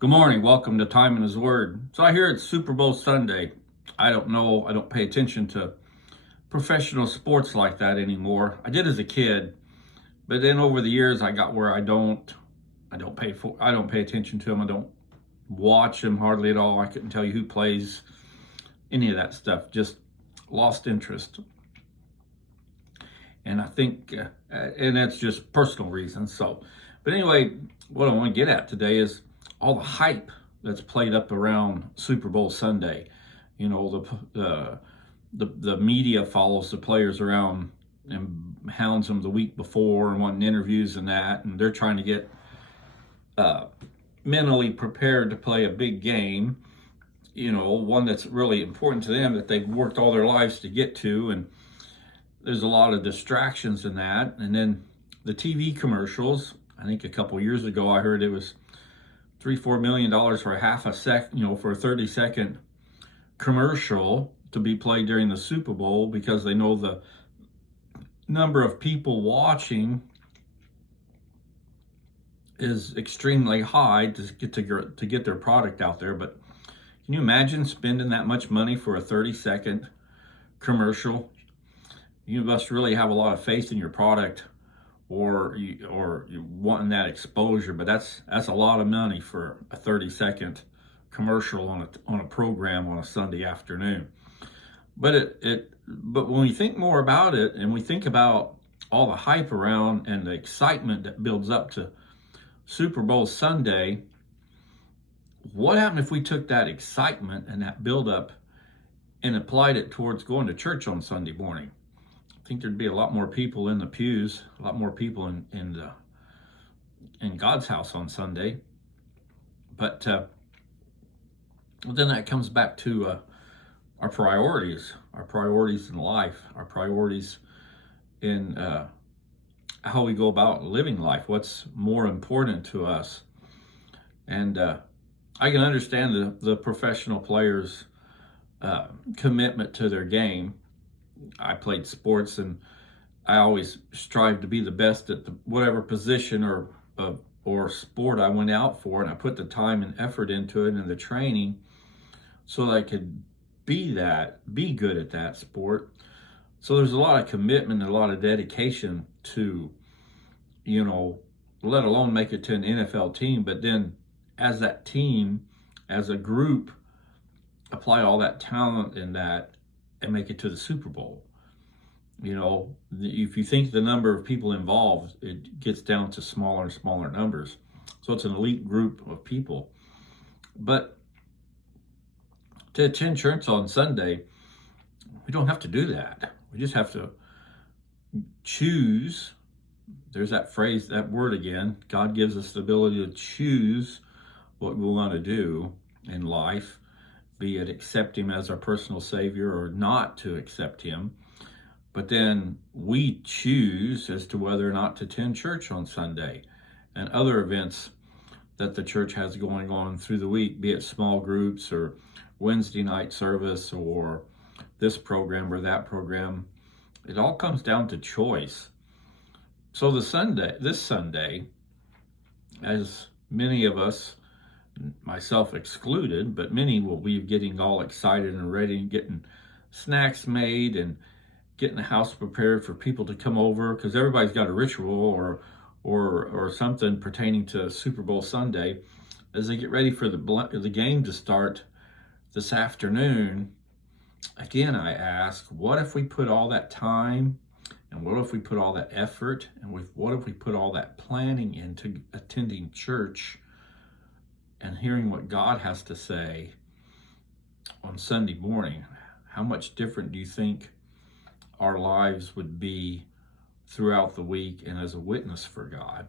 Good morning. Welcome to Time in His Word. So I hear it's Super Bowl Sunday. I don't know. I don't pay attention to professional sports like that anymore. I did as a kid, but then over the years I got where I don't pay attention to them. I don't watch them hardly at all. I couldn't tell you who plays any of that stuff. Just lost interest. And I think, and that's just personal reasons. But anyway, what I want to get at today is all the hype that's played up around Super Bowl Sunday. You know, the media follows the players around and hounds them the week before and wanting interviews and that, and they're trying to get mentally prepared to play a big game. You know, one that's really important to them that they've worked all their lives to get to, and there's a lot of distractions in that. And then the TV commercials. I think a couple years ago I heard it was $3-4 million for a half a second, for a 30-second commercial to be played during the Super Bowl, because they know the number of people watching is extremely high to get their product out there. But can you imagine spending that much money for a 30-second commercial? You must really have a lot of faith in your product, or you wanting that exposure. But that's a lot of money for a 30-second commercial on a program on a Sunday afternoon. But but when we think more about it, and we think about all the hype around and the excitement that builds up to Super Bowl Sunday, what happened if we took that excitement and that buildup and applied it towards going to church on Sunday morning? I think there'd be a lot more people in the pews, a lot more people in God's house on Sunday. But then that comes back to our priorities in life, our priorities in how we go about living life. What's more important to us? And I can understand the professional players' commitment to their game. I played sports, and I always strive to be the best at whatever position or sport I went out for, and I put the time and effort into it and the training so that I could be good at that sport. So there's a lot of commitment and a lot of dedication to, let alone make it to an NFL team, but then as that team, as a group, apply all that talent in that and make it to the Super Bowl. If you think the number of people involved, it gets down to smaller and smaller numbers. So it's an elite group of people. But to attend church on Sunday, we don't have to do that. We just have to choose. There's that phrase, that word again. God gives us the ability to choose what we want to do in life, be it accept him as our personal savior or not to accept him. But then we choose as to whether or not to attend church on Sunday and other events that the church has going on through the week, be it small groups or Wednesday night service or this program or that program. It all comes down to choice. So this Sunday, as many of us, myself excluded, but many will be getting all excited and ready and getting snacks made and getting the house prepared for people to come over, because everybody's got a ritual or something pertaining to Super Bowl Sunday as they get ready for the game to start this afternoon. Again, I ask, what if we put all that time, and what if we put all that effort, and what if we put all that planning into attending church and hearing what God has to say on Sunday morning? How much different do you think our lives would be throughout the week and as a witness for God?